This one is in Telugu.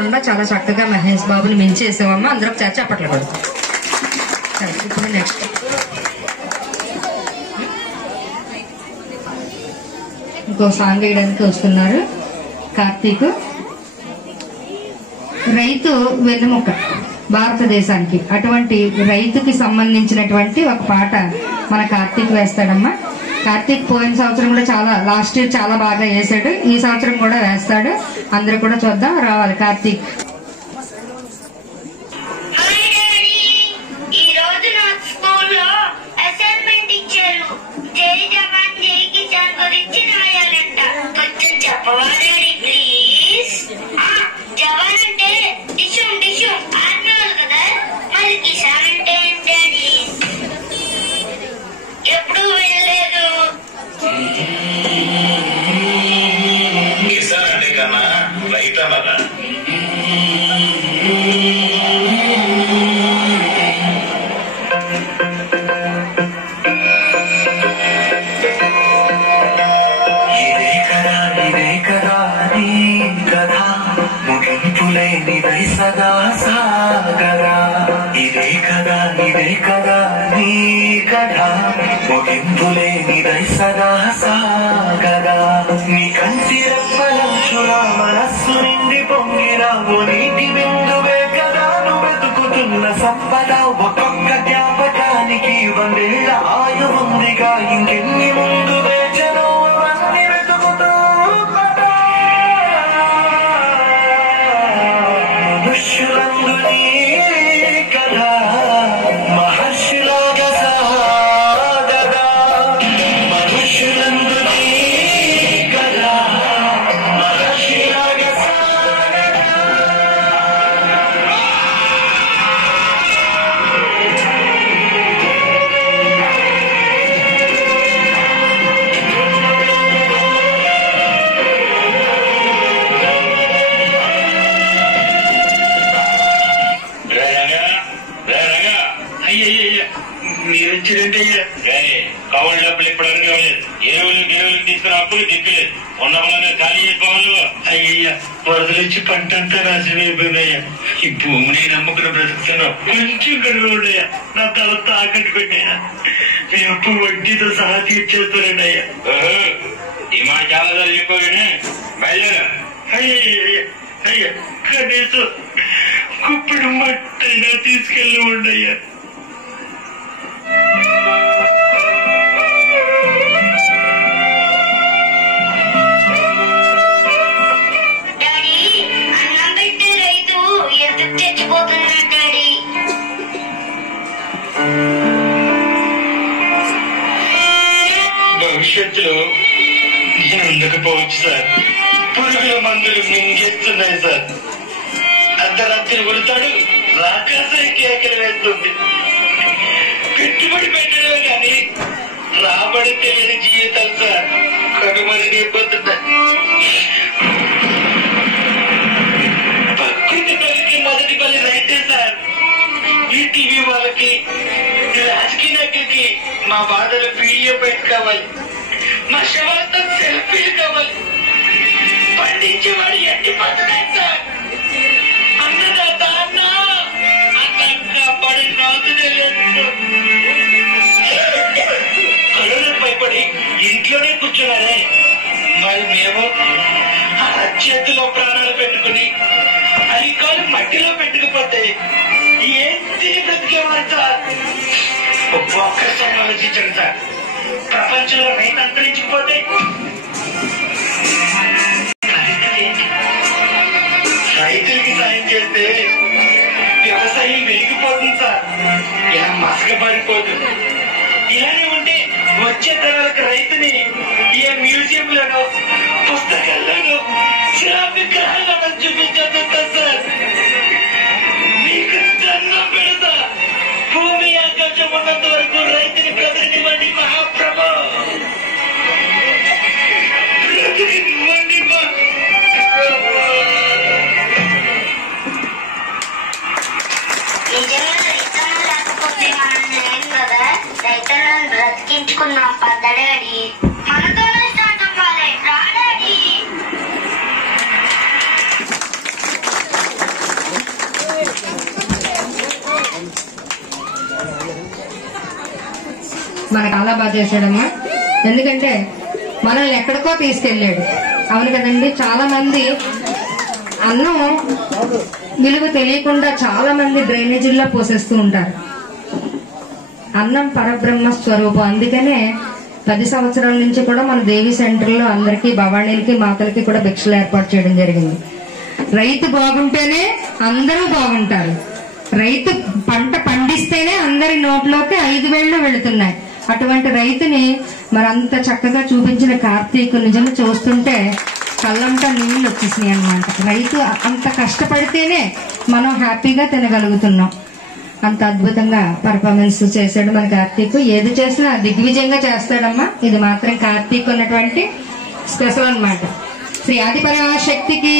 కాకుండా చాలా చక్కగా మహేష్ బాబుని మించేసావమ్మా. అందరూ ఒకసారి చప్పట్లు కొడతాం. ఇప్పుడు నెక్స్ట్ ఇంకో సాంగ్ వేయడానికి వస్తున్నారు కార్తీక్. రైతు వెన్నెముక భారతదేశానికి, అటువంటి రైతుకి సంబంధించినటువంటి ఒక పాట మన కార్తీక్ వేస్తాడమ్మా. కార్తీక్ పోయిన సంవత్సరం కూడా చాలా, లాస్ట్ ఇయర్ చాలా బాగా వేసాడు. ఈ సంవత్సరం కూడా వేస్తాడు. అందరూ కూడా చూద్దాం. రావాలి కార్తీక్. మనస్సు నిండి పొంగిరావు నీటి బిందువే కదా నువ్వు వెతుకుతున్న సంపద. ఒక్కొక్క జ్ఞాపకానికి 100 ఏళ్ల ఆయు ఉందిగా, ఇంకెన్ని ముందు వేచను అవన్నీ వెతుకుతూ మనుష్యులందు నీ కదా మహర్షిలాగా సాగదా. మనుష్యులందు నీ కదా మహర్షిలాగా సాగదా. మీరు వచ్చినట్టయ్యా కవర్ డబ్బులు ఇప్పటివరకు ఇవ్వలేదు. ఎరువులు తీసుకుని అప్పులు తిప్పలేదు. ఉన్న వాళ్ళని ఖాళీ చేసుకోవాలి. అయ్యయ్యా వరదలు వచ్చి పంట అంతా నాశనమైపోయిందయ్యా. ఈ భూమిని నమ్ముకుని బ్రతుకుతున్నావు. కొంచెం కడుగుండయ్యా. నా తల తాకట్టు పెట్టాయా. మీ అప్పు వడ్డీతో సహా తీర్చేస్తారండి అయ్యా. ఈ మాట చాలా సార్లు చెప్పగానే బయలుదేరా. అయ్యయ్యా అయ్యా కనీసం కుప్పుడు మట్టైనా తీసుకెళ్ళి ఉండయ్యా. భవిష్యత్తులో నేను ఉండకపోవచ్చు సార్. పురుగుల మందులు మింగేస్తున్నాయి సార్. అర్ధరాత్రి కొడతాడు, రాకాసే కేకలు వేస్తుంది. పెట్టుబడి పెట్టడమే కానీ రాబడి తెలియని జీవితాలు సార్ కనుమరుగైపోతున్నాయి. ప్రకృతి బలికి మొదటి బలి రైతే సార్. ఈ టీవీ వాళ్ళకి, రాజకీయ నాయకులకి మా బాధలు వీడియో పెట్టి కావాలి. మా శవాలతో సెల్ఫీలు కావాలి. పండించేవాడు ఎండిపోతున్నాయి సార్. అన్నదాత అన్న పడి నాదునే లేదు. కరోనా భయపడి ఇంట్లోనే కూర్చున్నారే. మరి మేము చేతిలో ప్రాణాలు పెట్టుకుని అరికాలు మట్టిలో పెట్టుకుపోతే ఏం తిని బ్రతికేవారు సార్? ఒక్కసారి ఆలోచించండి సార్. ప్రపంచంలో రైతు అంతరించిపోతే రైతులకి సాయం చేస్తే వ్యవసాయం వెలిగిపోతుంది సార్. ఇలా మసకబడిపోతుంది. ఇలానే ఉంటే వచ్చే తరాలకు రైతుని ఏ మ్యూజియంలోనో పుస్తకాల్లోనో శిలా విగ్రహాల్లోనో చూపించేస్తా సార్. మీకు దండం పెడతా. భూమి ఆకాశం ఉన్నంత వరకు రైతుని బ్రతికివ్వండి మహాప్రభు. బ్రతికివ్వండి రైతులను బ్రతికించుకున్నాం పద్దడాడి. మనతోనే స్టార్ట్ అవ్వాలి. రాడాడి మనకు చాలా బాగా చేశాడమ్మా. ఎందుకంటే మనల్ని ఎక్కడికో తీసుకెళ్ళాడు. అవును కదండి. చాలా మంది అన్నం విలువ తెలియకుండా చాలా మంది డ్రైనేజీల్లో పోసేస్తూ ఉంటారు. అన్నం పరబ్రహ్మ స్వరూపం. అందుకనే 10 సంవత్సరాల నుంచి కూడా మన దేవి సెంటర్లో అందరికీ భవానీలకి మాతలకి కూడా భిక్షలు ఏర్పాటు చేయడం జరిగింది. రైతు బాగుంటేనే అందరూ బాగుంటారు. రైతు పంట పండిస్తేనే అందరి నోట్లోకి 5 వేళ్లు వెళుతున్నాయి. అటువంటి రైతుని మరి అంత చక్కగా చూపించిన కార్తీక్ నిజంగా చూస్తుంటే కళ్ళంతా నీళ్ళు వచ్చేసినాయి అన్నమాట. రైతు అంత కష్టపడితేనే మనం హ్యాపీగా తినగలుగుతున్నాం. అంత అద్భుతంగా పర్ఫార్మెన్స్ చేశాడు మన కార్తీక్. ఏది చేసినా దిగ్విజయంగా చేస్తాడమ్మా. ఇది మాత్రం కార్తీక్ ఉన్నటువంటి స్పెషల్ అన్నమాట. శ్రీ ఆదిపరాశక్తికి